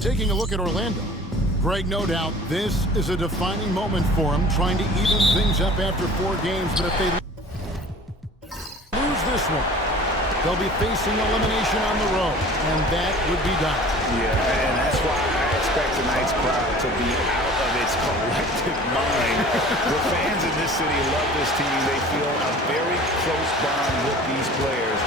Taking a look at Orlando. Greg, no doubt, this is a defining moment for him, trying to even things up after 4 games. But if they lose this one, they'll be facing elimination on the road, and that would be done. Yeah, and that's why I expect tonight's crowd to be out of its collective mind. The fans in this city love this team. They feel a very close bond with these players.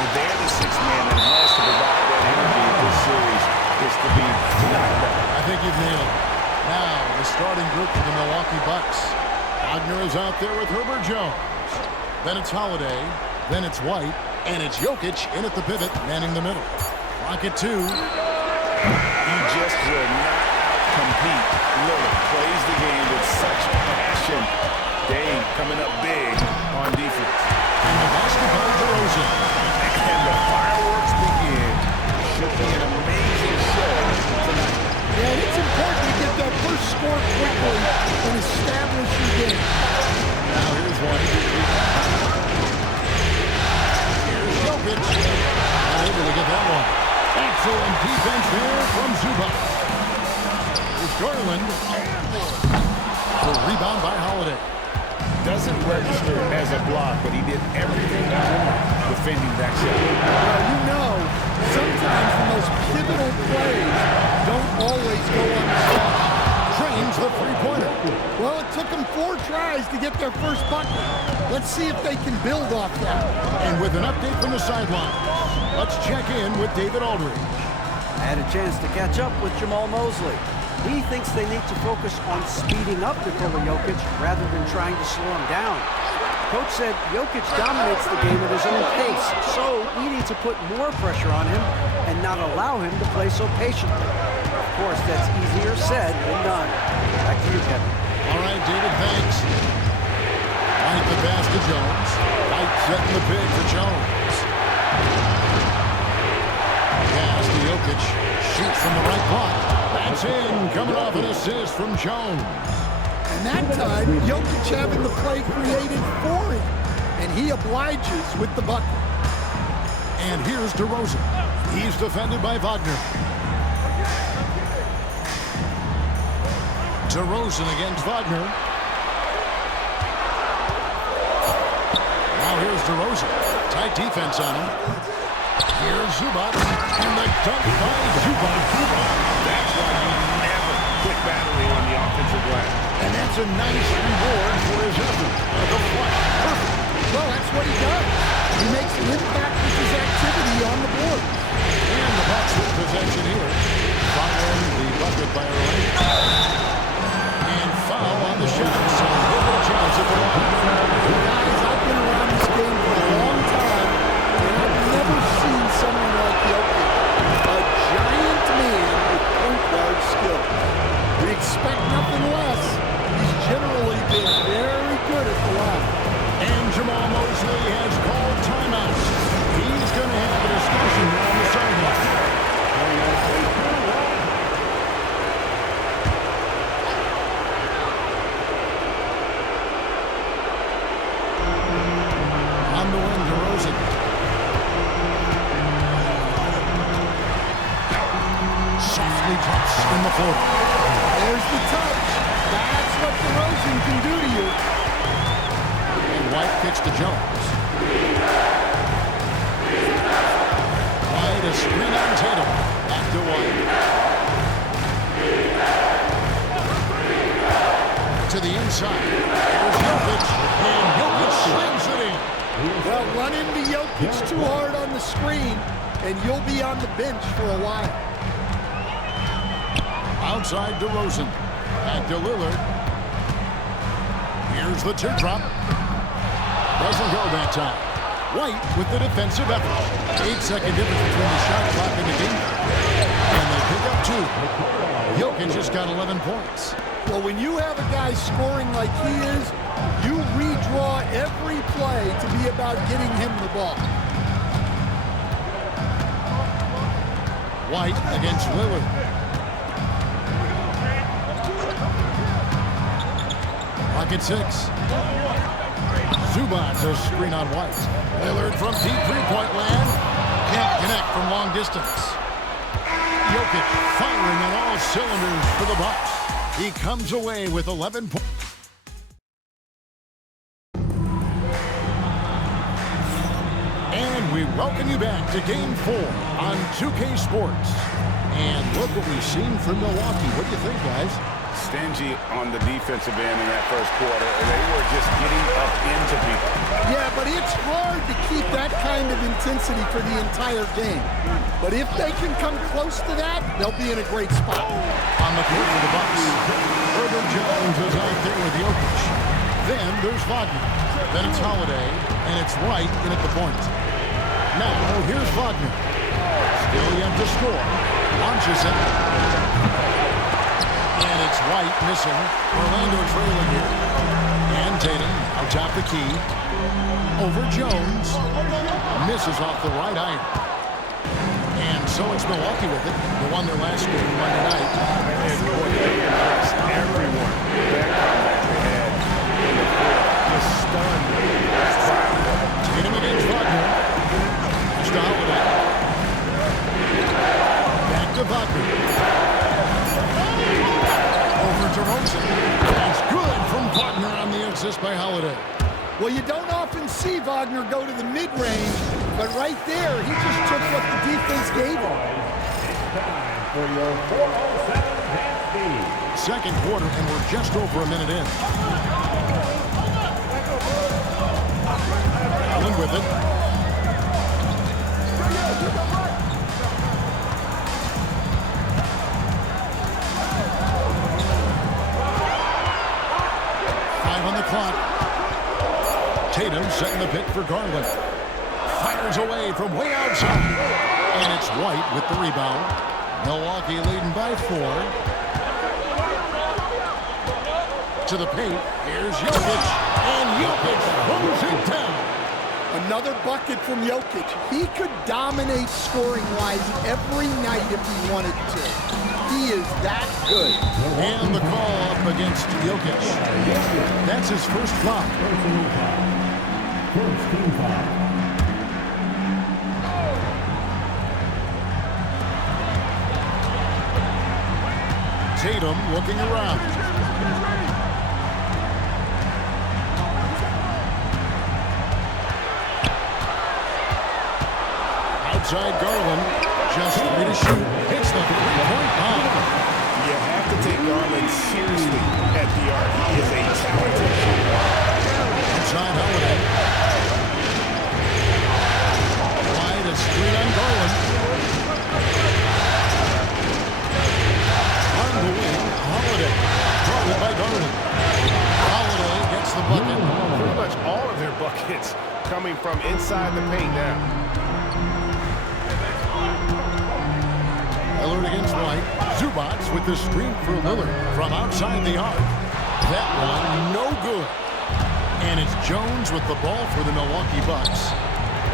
And they're the 6th man that has to provide that energy in this series is to be knocked out. I think you've nailed it. Now, the starting group for the Milwaukee Bucks. Wagner is out there with Herbert Jones. Then it's Holiday. Then it's White. And it's Jokic in at the pivot, manning the middle. Clock at 2. He just will not compete. Lillard plays the game with such passion. Dame coming up big on defense. And the basketball DeRozan. And the fireworks begin. Should be an amazing show tonight. Yeah, it's important to get that first score quickly and establish your game. Now here's one. Here's Jokic. Not able to get that one. Excellent defense there from Zubac. Here's Garland. The rebound by Holiday. Doesn't register as a block, but he did everything he could defending that shot. Well, you know, sometimes the most pivotal plays don't always go unstopped. Drains the three-pointer. Well, it took them 4 tries to get their first bucket. Let's see if they can build off that. And with an update from the sideline, let's check in with David Aldridge. I had a chance to catch up with Jamal Mosley. He thinks they need to focus on speeding up Nikola Jokic rather than trying to slow him down. Coach said Jokic dominates the game at his own pace, so we need to put more pressure on him and not allow him to play so patiently. Of course, that's easier said than done. Back to you, Kevin. All right, David, thanks. White the pass to Jones. White setting the pick for Jones. Pass to Jokic. Shoots from the right block. That's in, coming off an assist from Jones. And that time, Jokic having the play created for him, and he obliges with the bucket. And here's DeRozan. He's defended by Wagner. DeRozan against Wagner. Now here's DeRozan. Tight defense on him. Here's Zubac. And the dunk by Zubac. That's why you never quit battling on the offensive glass. And that's a nice reward for his effort. The flush. Perfect. Well, that's what he does. He makes an impact with his activity on the board. And the Bucks with possession here. Following the bucket by Orlando. And foul on the shot. So he'll get a chance at the line. Guys, I've been around this game for a long time, and I've never seen someone like Jokic. A giant man with point guard skill. We expect nothing less. He's generally been very good at the line. And Jamal Mosley has called timeout. He's going to have a discussion on the sideline. On the wing, DeRozan. Softly drops in the floor. There's the touch. That's what DeRozan can do to you. And White kicks to Jones. White, a screen on Tatum. Back to White. To the inside. Here's Jokic. And Jokic slings it in. Well, run into Jokic too hard on the screen, and you'll be on the bench for a while. Outside DeRozan. Back to Lillard. Here's the teardrop. Doesn't go that time. White with the defensive effort. 8-second difference between the shot clock and the game. And they pick up 2. Jokic just got 11 points. Well, when you have a guy scoring like he is, you redraw every play to be about getting him the ball. White against Lillard. Clock at 6. Zubac, a screen on White. Lillard from deep three-point land. Can't connect from long distance. Jokic firing on all cylinders for the Bucks. He comes away with 11 points. And we welcome you back to Game 4 on 2K Sports. And look what we've seen from Milwaukee. What do you think, guys? Stingy on the defensive end in that first quarter. They were just getting up into people. Yeah, but it's hard to keep that kind of intensity for the entire game. But if they can come close to that, they'll be in a great spot. On the court for the Bucks, Herbert Jones is out there with Jokic. Then there's Wagner. Then it's Holiday, and it's White in at the point. Now, here's Wagner. Still yet to score. Launches it. And it's White missing. Orlando trailing here. And Tatum out top the key. Over Jones. Misses off the right iron. And so it's Milwaukee with it. They won their last game Monday night. And boy, they impressed everyone. That comeback they had in the court. Just stunned. Tatum against Wagner. It's to Holiday. Back to Wagner. Over to Rosen. It's good from Wagner on the assist by Holiday. Well, you don't often see Wagner go to the mid-range, but right there, he just took what the defense gave him. For your 407 Second quarter, and we're just over a minute in. Allen with it. On the clock. Tatum setting the pick for Garland. Fires away from way outside. And it's White with the rebound. Milwaukee leading by 4. To the paint. Here's Jokic. And Jokic throws it down. Another bucket from Jokic. He could dominate scoring-wise every night if he wanted to. He is that good. And the call up against Jokic. That's his first foul. First team foul. Tatum looking around. Outside Garland. Just 3 to shoot. Hits the three-point bomb. You have to take Garland seriously at the arc. He is a talented shooter. Inside Holiday. Wide a screen on Garland. On the wing, Holiday. Brought by Garland. Holiday gets the bucket. Pretty much all of their buckets coming from inside the paint now. Lillard against White. Zubats with the screen for Lillard from outside the arc. That one, no good. And it's Jones with the ball for the Milwaukee Bucks.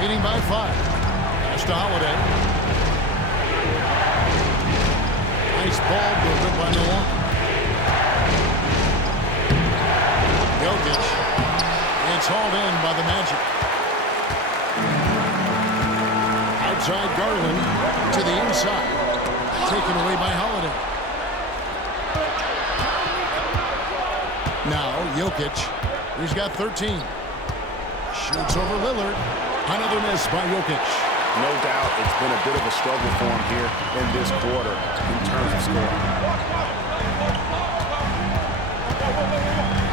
Leading by 5. Pass to Holiday. Nice ball movement by Milwaukee. Jokic. It's hauled in by the Magic. Outside Garland to the inside. Taken away by Holiday. Now, Jokic. He's got 13. Shoots over Lillard. Another miss by Jokic. No doubt it's been a bit of a struggle for him here in this quarter in terms of scoring.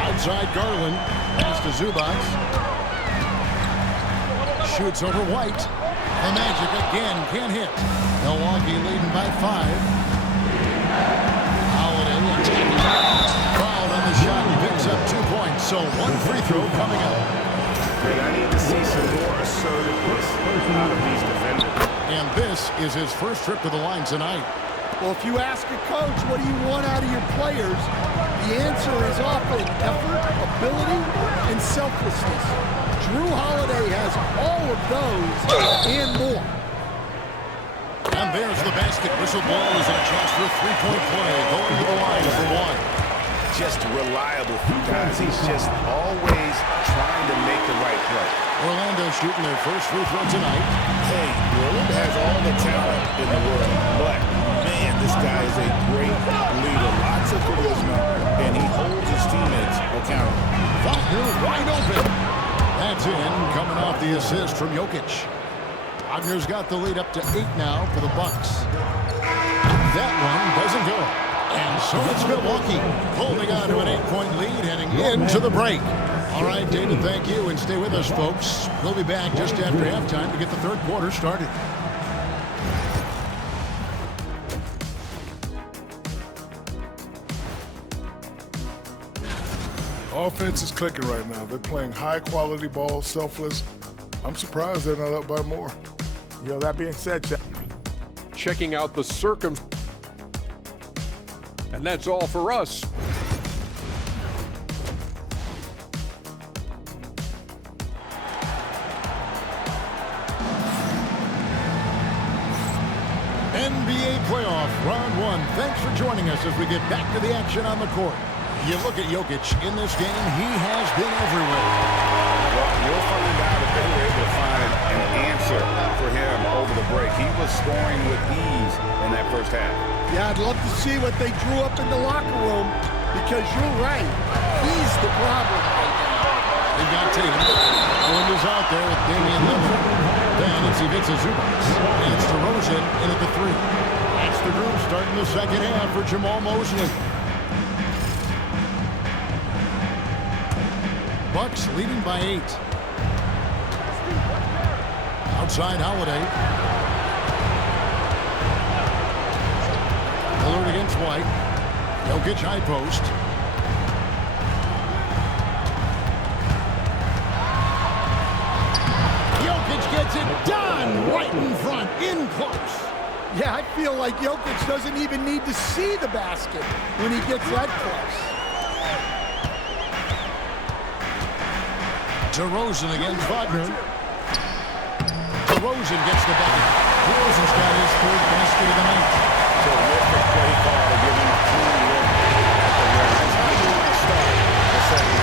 Outside Garland. Pass to Zubats. Shoots over White. The Magic again can't hit. Milwaukee leading by 5. Holiday attacking. Fouled on the shot and picks up 2 points. So 1 free throw coming up. And I need to see some more assertiveness out of these defenders. And this is his first trip to the line tonight. Well, if you ask a coach, what do you want out of your players? The answer is often effort, ability, and selflessness. Drew Holiday has all of those and more. And there's the basket. Whistle blows and a chance for a three-point play. Going to the line for 1. Just reliable, guys. He's just always trying to make the right play. Orlando shooting their first free throw tonight. Hey, Lillard has all the talent in the world, but man, This guy is a great leader, lots of charisma, and he holds his teammates accountable. Wagner wide open. That's in, coming off the assist from Jokic. Wagner's got the lead up to 8 now for the Bucks. That one doesn't go. And so it's Milwaukee holding on to an 8-point lead heading into the break. All right, David, thank you, and stay with us, folks. We'll be back just after halftime to get the third quarter started. Offense is clicking right now. They're playing high-quality ball, selfless. I'm surprised they're not up by more. That being said, checking out the circumstances. And that's all for us. NBA playoff round 1. Thanks for joining us as we get back to the action on the court. You look at Jokic in this game, he has been everywhere. Well, you'll find out if they were able to find an answer for him over the break. He was scoring with ease in that first half. Yeah, I'd love to see what they drew up in the locker room because you're right. He's the problem right now. They've got Tatum. Owen is out there with Damian Lillard. Then it's Ivica Zubac. And it's DeRozan in at the 3. That's the group starting the second half for Jamal Mosley. Bucks leading by 8. Outside Holiday. Lillard against White. Jokic high post. Jokic gets it done right in front, in close. Yeah, I feel like Jokic doesn't even need to see the basket when he gets that close. DeRozan against Wagner. DeRozan gets the bucket. DeRozan's got his 3rd basket of the night. Terrific play call to give him a clean look at the rim. That's how you want to start the second.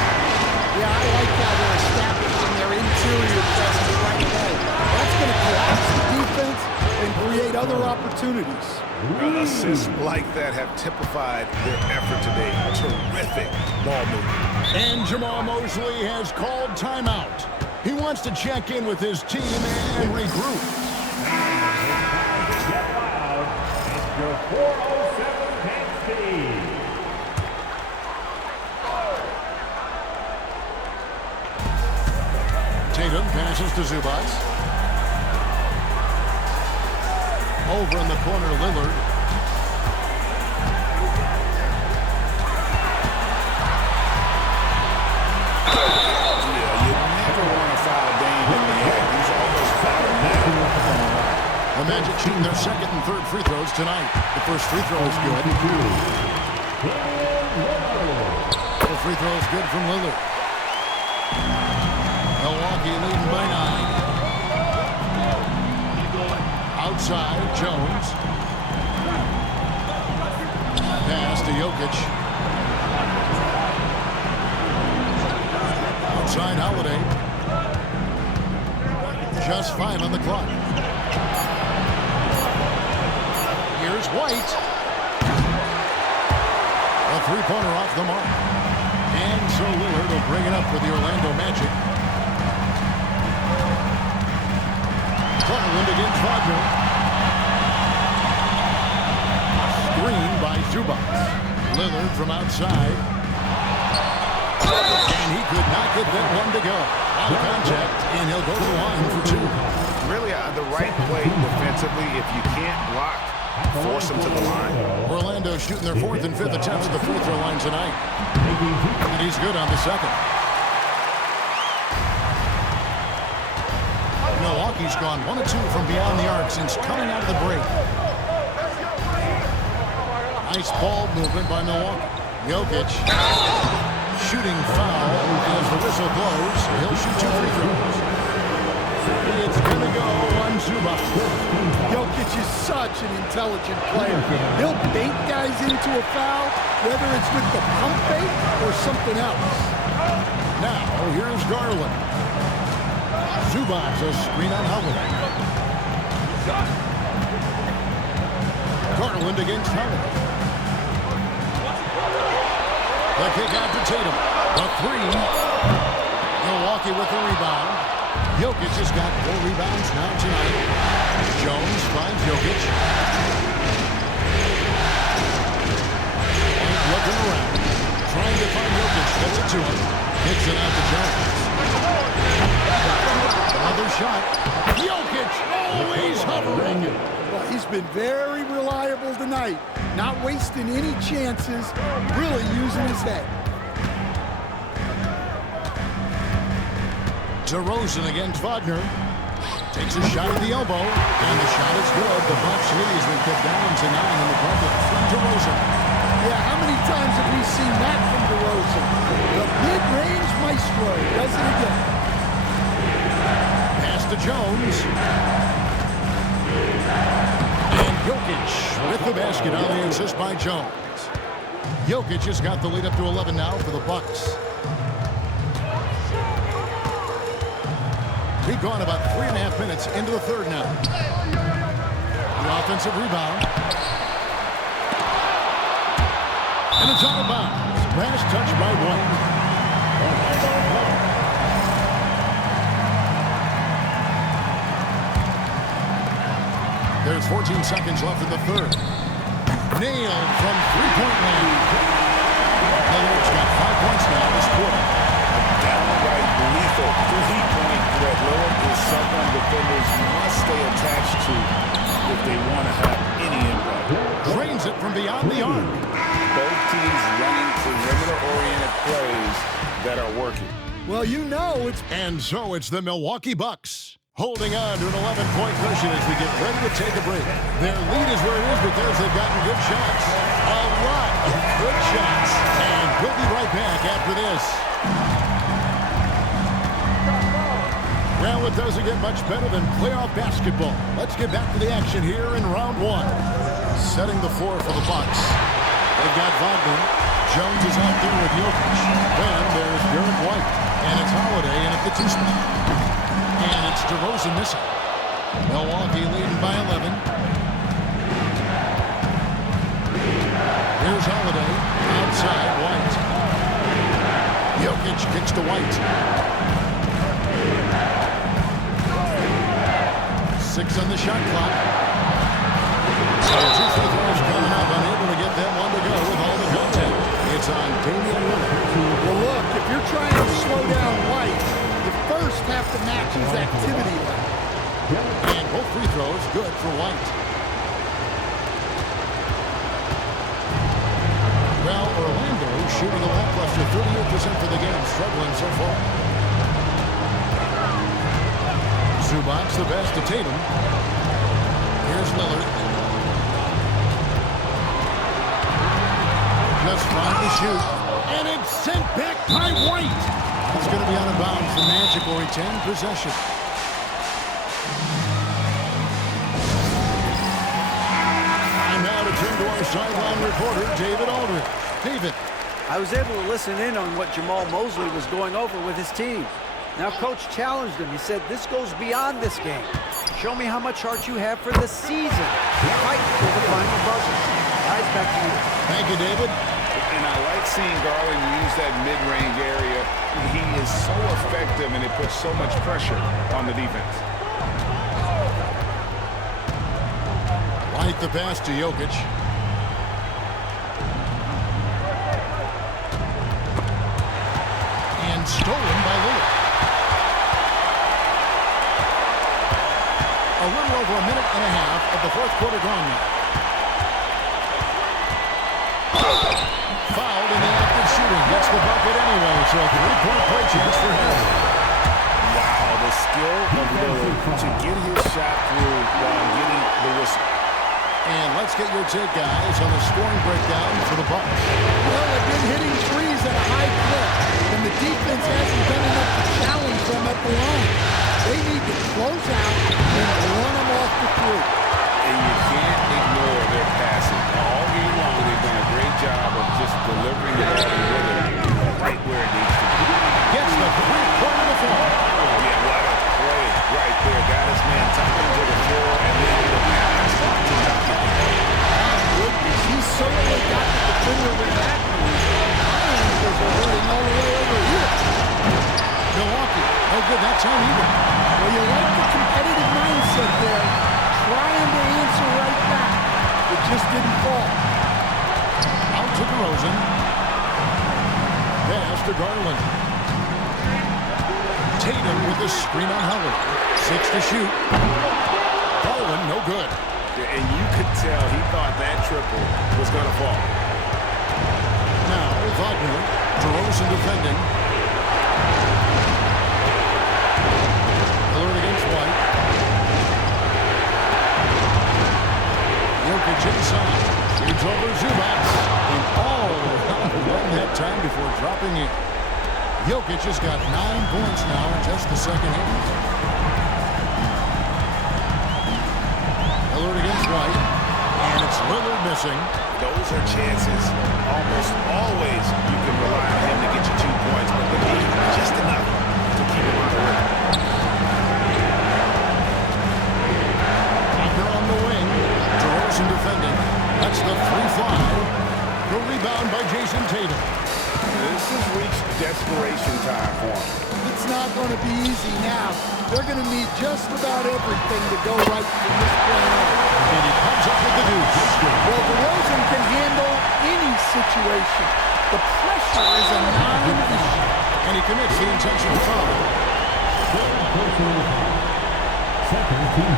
Yeah, I like how they're establishing their interior presence right away. That's going to collapse the defense and create other opportunities. Assists like that have typified their effort today. Terrific ball movement. And Jamal Mosley has called timeout. He wants to check in with his team and regroup. Get loud. It's your 407 Penn State. Tatum passes to Zubac. Over in the corner, Lillard. The Magic shooting their 2nd and 3rd free throws tonight. The first free throw is good. The free throw is good from Lillard. Milwaukee leading by 9. Outside, Jones. Pass to Jokic. Outside, Holiday. Just 5 on the clock. Here's White. A 3-pointer off the mark. And so Lillard will bring it up for the Orlando Magic. Garland against Wagner. Screen by Zubac. Lillard from outside. And he could not get that one to go. Out of contact, and he'll go to the line for 2. Really the right play defensively. If you can't block, force them to the line. Orlando shooting their 4th and 5th attempts at the free throw line tonight. And he's good on the 2nd. Milwaukee's gone 1 of 2 from beyond the arc since coming out of the break. Nice ball movement by Milwaukee. Jokic shooting foul as the whistle blows. He'll shoot 2 free throws. It's going to go on Zubac. Jokic is such an intelligent player. He'll bait guys into a foul, whether it's with the pump fake or something else. Now, here's Garland. Zubac, a screen on Holiday. Garland against Howard. The kick out to Tatum. The three. Milwaukee with the rebound. Jokic has got 4 rebounds now tonight. Jones finds Jokic. Looking around. Trying to find Jokic. Gets it to him. Kicks it out to Jones. Another shot. Jokic always hovering. Well, he's been very reliable tonight. Not wasting any chances. Really using his head. DeRozan against Wagner. Takes a shot at the elbow. And the shot is good. The Bucks lead has been kept down to 9 in the bucket from DeRozan. Yeah, how many times have we seen that from DeRozan? The mid-range maestro does it again. Pass to Jones. And Jokic with the basket on the assist by Jones. Jokic has got the lead up to 11 now for the Bucks. We've gone about 3.5 minutes into the third now. The offensive rebound. And it's out of bounds. Pass touched by White. There's 14 seconds left in the third. Nailed from three-point land. Lillard's got 5 points now this quarter. Downright lethal three-point threat. Lillard is someone defenders must stay attached to if they want to have any impact. Drains it from beyond the arc. Both teams running perimeter-oriented plays that are working. Well, you know it's... And so it's the Milwaukee Bucks holding on to an 11-point cushion as we get ready to take a break. Their lead is where it is because they've gotten good shots. A lot of good shots. And we'll be right back after this. Well, it doesn't get much better than playoff basketball. Let's get back to the action here in round 1. Setting the floor for the Bucks. They've got Wagner. Jones is out there with Jokic. Then there's Derek White. And it's Holiday in at the 2 spot. And it's DeRozan missing. Milwaukee leading by 11. Here's Holiday. Outside, White. Jokic kicks to White. 6 on the shot clock. So 2 free throws coming up. Unable to get them one to go with all the contact. It's on Damian Lillard. Well, look, if you're trying to slow down White, you first have to match his activity level. And both free throws good for White. Well, Orlando shooting a lackluster 38% for the game, struggling so far. Zubac the best to Tatum. Here's Lillard. Just trying to shoot. And it's sent back by White. It's going to be out of bounds. The Magic will retain possession. And now to turn to our sideline reporter, David Aldridge. David. I was able to listen in on what Jamal Mosley was going over with his team. Now, Coach challenged him. He said, this goes beyond this game. Show me how much heart you have for the season. Fight for the final buzzer. Guys, back to you. Thank you, David. And I like seeing Garland use that mid-range area. He is so effective, and it puts so much pressure on the defense. White the pass to Jokic. And stolen by Lillard. A little over a minute and a half of the fourth quarter gone now. Fouled in the act of shooting. Gets the bucket anyway, so a 3-point play chance for him. Wow, the skill of Lillard to get his shot through while getting the whistle. And let's get your take, guys, on the scoring breakdown for the Bucks. Well, they've been hitting threes at a high clip, and the defense hasn't done enough to challenge them at the line. They need to close out and run them off the three. And you can't ignore their passing. All game long, they've done a great job of just delivering the ball to Lillard right where it needs to be. Gets the three-pointer to fall. Yeah, what a play right there. Got his man tucked into the floor, and then the pass to knock it down. similar to that move. My ankles are hurting all the way over here. Milwaukee, no good that time either. Well, you like the competitive mindset there, trying to answer right back. It just didn't fall. Out to DeRozan. Pass to Garland. Tatum with the screen on Howard. 6 to shoot. Garland, no good. And you could tell he thought that triple was going to fall. Now, Wagner. DeRozan defending. Lillard against White. Jokic inside. Feeds over Zubac. And all around the rim that time before dropping in. Jokic has got 9 points now in just the second half. Lillard against White. And it's Lillard missing. Those are chances. Almost always you can rely on him to get you 2 points, but the need just enough to keep him on the rim. Wagner on the wing. DeRozan defending. That's the free fly. The rebound by Jason Tatum. This has reached desperation time for him. It's not going to be easy now. They're going to need just about everything to go right from this point on. And he comes up with the deuce. Well, DeRozan can handle any situation. The pressure is a non-issue. And he commits the intentional foul. Second team.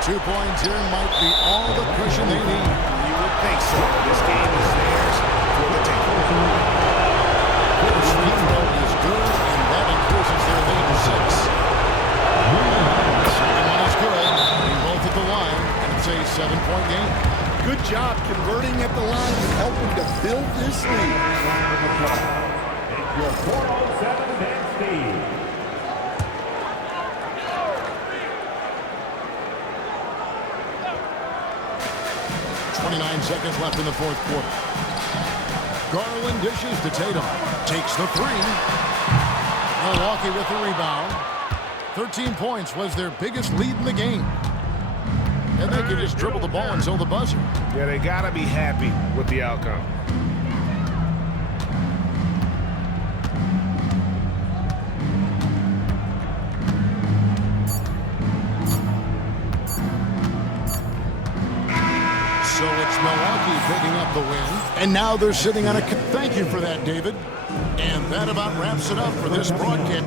2 points here might be all the cushion they need. You would think so. This game is theirs for the taking. First free throw is good, and that increases their lead to 6. Second one is good. Being both at the line, and it's a 7-point game. Good job converting at the line and helping to build this lead. It's your 407 next team. 29 seconds left in the fourth quarter. Garland dishes to Tatum. Takes the three. Milwaukee with the rebound. 13 points was their biggest lead in the game. And they could just dribble the ball until the buzzer. Yeah, they got to be happy with the outcome. So it's Milwaukee picking up the win. And now they're sitting on a... Thank you for that, David. And that about wraps it up for this broadcast.